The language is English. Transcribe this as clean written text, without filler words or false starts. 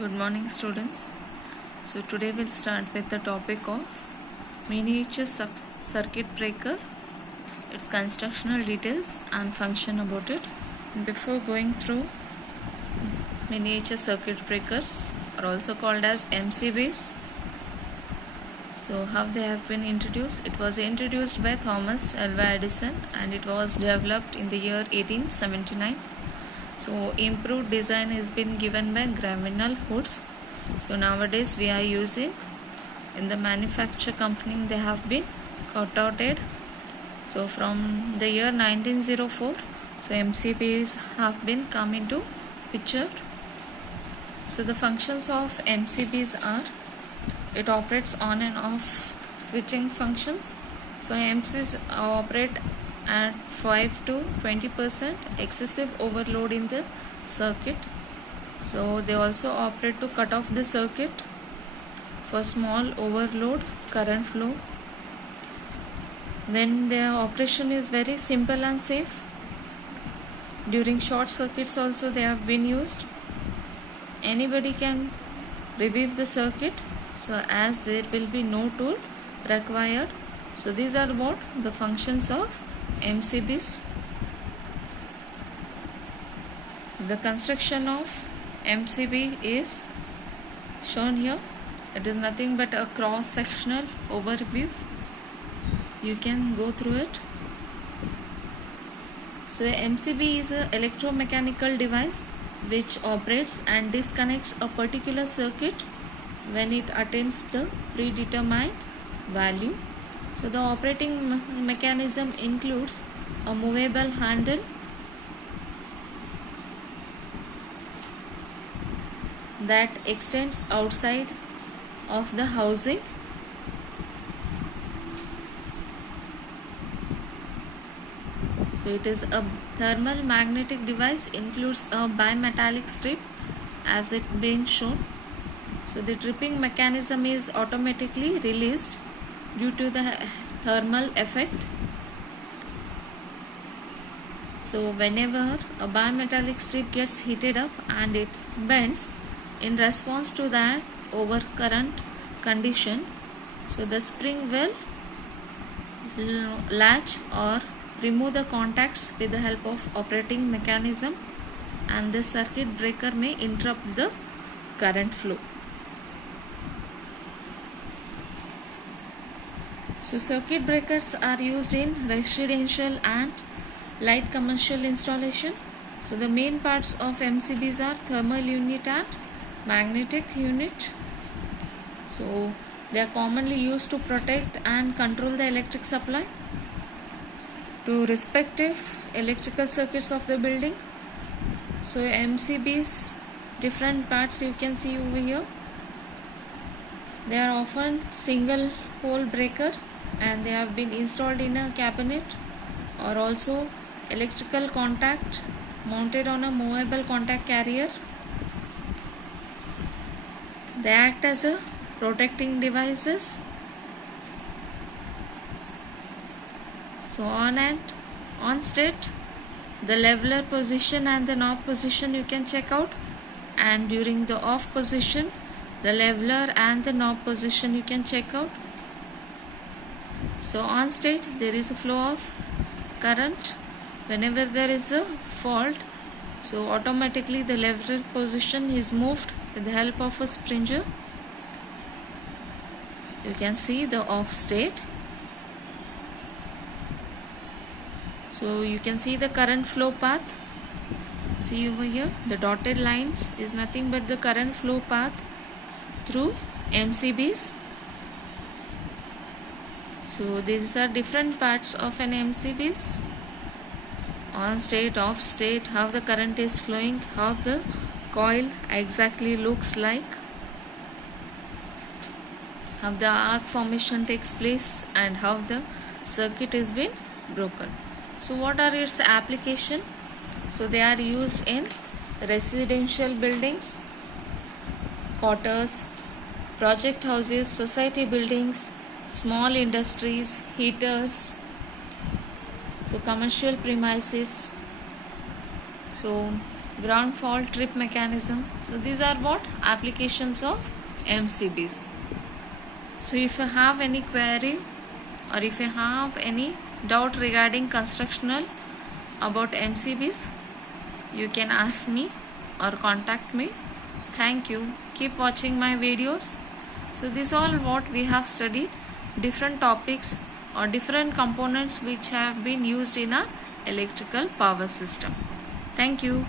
Good morning, students. So today we'll start with the topic of miniature circuit breaker, its constructional details and function about it. Before going through miniature circuit breakers, are also called as MCBs. So how they have been introduced? It was introduced by Thomas Alva Edison and it was developed in the year 1879. So improved design has been given by Gravinal hoods. So nowadays we are using in the manufacture company, they have been cut outed. So from the year 1904, so MCBs have been come into picture. So the functions of MCBs are, it operates on and off switching functions. So MCBs operate at 5 to 20% excessive overload in the circuit. So they also operate to cut off the circuit for small overload current flow. Then their operation is very simple and safe. During short circuits also they have been used. Anybody can revive the circuit, so as there will be no tool required. So these are what the functions of MCBs. The construction of MCB is shown here. It is nothing but a cross-sectional overview. You can go through it. So MCB is an electromechanical device which operates and disconnects a particular circuit when it attains the predetermined value. So the operating mechanism includes a movable handle, that extends outside of the housing. So it is a thermal magnetic device, includes a bimetallic strip as it being shown. So the tripping mechanism is automatically released due to the thermal effect. So whenever a bimetallic strip gets heated up and it bends in response to that overcurrent condition, so the spring will latch or remove the contacts with the help of operating mechanism, and the circuit breaker may interrupt the current flow. So circuit breakers are used in residential and light commercial installation. So the main parts of MCBs are thermal unit and magnetic unit. So they are commonly used to protect and control the electric supply to respective electrical circuits of the building. So MCBs, different parts you can see over here. They are often single pole breaker and they have been installed in a cabinet, or also electrical contact mounted on a movable contact carrier. They act as a protecting devices. So on state, the leveler position and the knob position you can check out, and during the off position, the leveler and the knob position you can check out. So on state, there is a flow of current. Whenever there is a fault, so automatically the leveler position is moved with the help of a springer. You can see the off state. So you can see the current flow path. See over here, the dotted lines is nothing but the current flow path through MCBs. So these are different parts of an MCBs. On state, off state, how the current is flowing, how the coil exactly looks like, how the arc formation takes place, and how the circuit is being broken. So what are its application? So they are used in residential buildings, quarters, project houses, society buildings, small industries, heaters, so commercial premises. So ground fault trip mechanism. So these are what applications of MCBs. So if you have any query or if you have any doubt regarding constructional about MCBs, you can ask me or contact me. Thank you. Keep watching my videos. So this all what we have studied, different topics or different components which have been used in a electrical power system. Thank you.